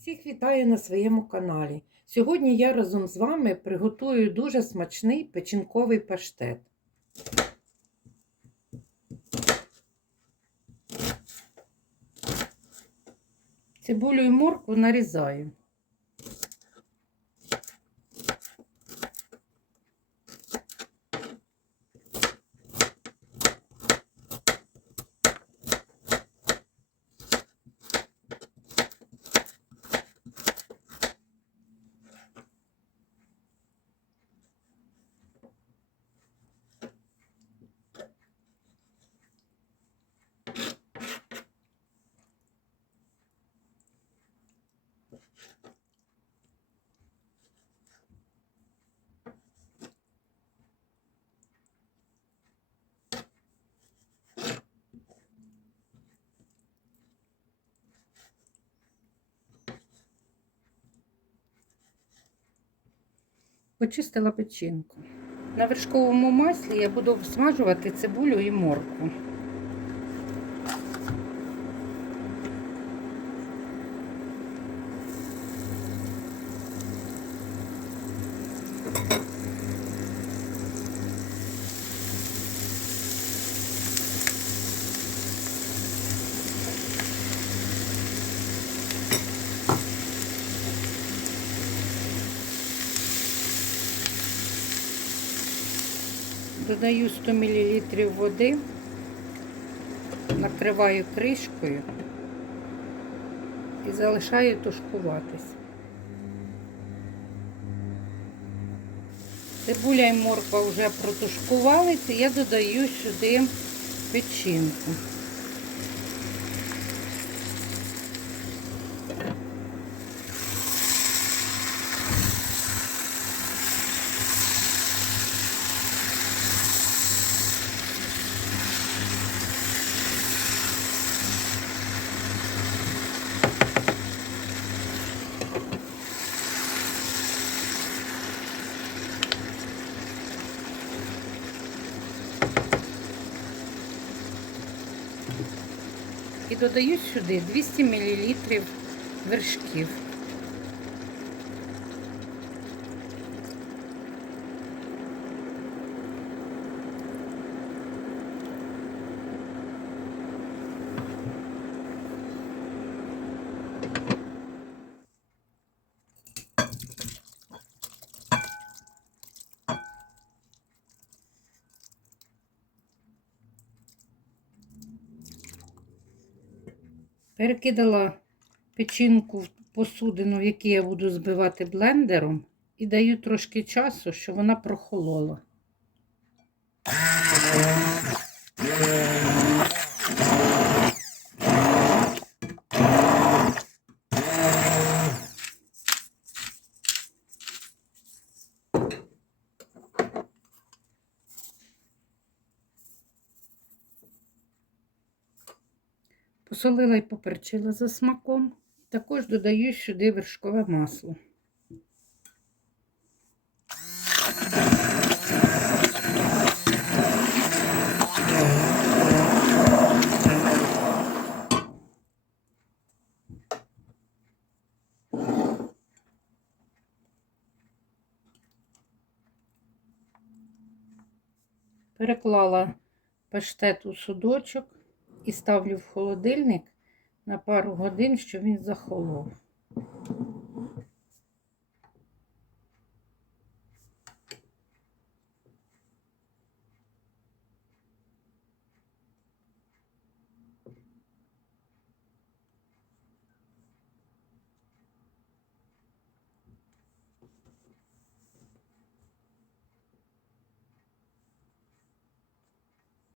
Всіх вітаю на своєму каналі. Сьогодні я разом з вами приготую дуже смачний печінковий паштет. Цибулю і моркву нарізаю. Почистила печінку. На вершковому маслі я буду смажувати цибулю і моркву. Додаю 100 мл води, накриваю кришкою і залишаю тушкуватись. Цибуля і морква вже протушкувалися, я додаю сюди печінку. І додаю сюди 200 мл вершків. Перекидала печінку в посудину, в якій я буду збивати блендером, і даю трошки часу, щоб вона прохолола. Посолила і поперчила за смаком. Також додаю сюди вершкове масло. Переклала паштет у судочок і ставлю в холодильник на пару годин, щоб він захолов.